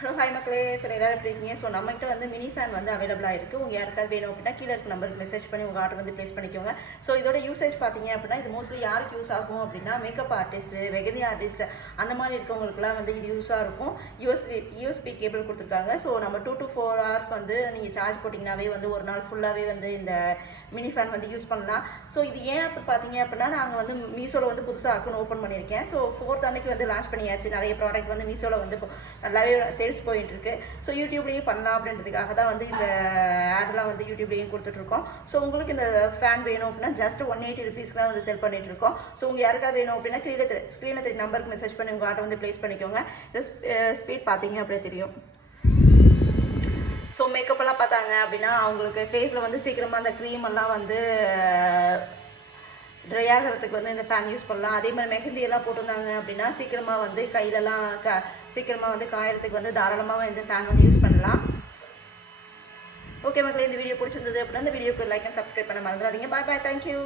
Hello hi மக்களே. So எல்லாரும் எப்படி இருக்கீங்க? ஸோ நம்மகிட்ட வந்து மினி ஃபேன் வந்து அவைலபிளாக இருக்குது. உங்கள் யாருக்காவது வேணும் அப்படின்னா கீழே இருக்க நம்பருக்கு மெசேஜ் பண்ணி உங்கள் ஆர்டர் வந்து ப்ளேஸ் பண்ணிக்கோங்க. ஸோ இதோட யூசேஜ் பார்த்தீங்க அப்படின்னா இது மோஸ்ட்லி யாருக்கு யூஸ் ஆகும் அப்படின்னா மேக்கப் ஆர்டிஸ்ட்டு, வெகரி ஆர்டிஸ்ட் அந்த மாதிரி இருக்கவங்களுக்குலாம் வந்து இது யூஸாக இருக்கும். யூஎஸ்பி கேபிள் கொடுத்துருக்காங்க. ஸோ நம்ம 2 to 4 hours வந்து நீங்கள் சார்ஜ் போட்டிங்கனாவே வந்து ஒரு நாள் ஃபுல்லாகவே வந்து இந்த மினி ஃபேன் வந்து யூஸ் பண்ணலாம். ஸோ இது ஏன் அப்படி பார்த்தீங்க அப்படின்னா நாங்கள் வந்து மீஷோவில் வந்து புதுசாக அக்கௌண்ட் ஓப்பன் பண்ணியிருக்கேன். ஸோ 4th அன்னைக்கு வந்து லான்ச் பண்ணியாச்சு. நிறைய ப்ராடக்ட் வந்து மீஷோவில் வந்து நல்லாவே சேல்ஸ் போயிட்டு இருக்கு. ஸோ யூடியூப்லேயும் பண்ணலாம் அப்படின்றதுக்காக தான் வந்து இந்த ஆட்லாம் வந்து யூடியூப்லேயும் கொடுத்துட்ருக்கோம். ஸோ உங்களுக்கு இந்த ஃபேன் வேணும் அப்படின்னா ஜஸ்ட் 180 rupees தான் வந்து செல் பண்ணிட்டு இருக்கோம். ஸோ உங்கள் யாருக்காவது வேணும் அப்படின்னா ஸ்க்ரீனில் 3 நம்பருக்கு மெசேஜ் பண்ணி உங்கள் ஆர்டர் வந்து ப்ளேஸ் பண்ணிக்கோங்க. இந்த ஸ்பீட் பார்த்தீங்க அப்படியே தெரியும். ஸோ மேக்கப்பெல்லாம் பார்த்தாங்க அப்படின்னா அவங்களுக்கு ஃபேஸில் வந்து சீக்கிரமாக அந்த க்ரீம் எல்லாம் வந்து ட்ரை ஆகிறதுக்கு வந்து இந்த ஃபேன் யூஸ் பண்ணலாம். அதே மாதிரி மெஹந்தி எல்லாம் போட்டிருந்தாங்க அப்படின்னா சீக்கிரமாக வந்து கையிலலாம் சீக்கிரமாக வந்து காயறதுக்கு வந்து தாராளமாக இந்த ஃபேன் வந்து யூஸ் பண்ணலாம். ஓகே மக்களே, இந்த வீடியோ பிடிச்சிருந்தது அப்படின்னா இந்த வீடியோக்கு லைக் அண்ட் சப்ஸ்கிரைப் பண்ண மறந்துடாதீங்க. பாய் பாய், தேங்க்யூ.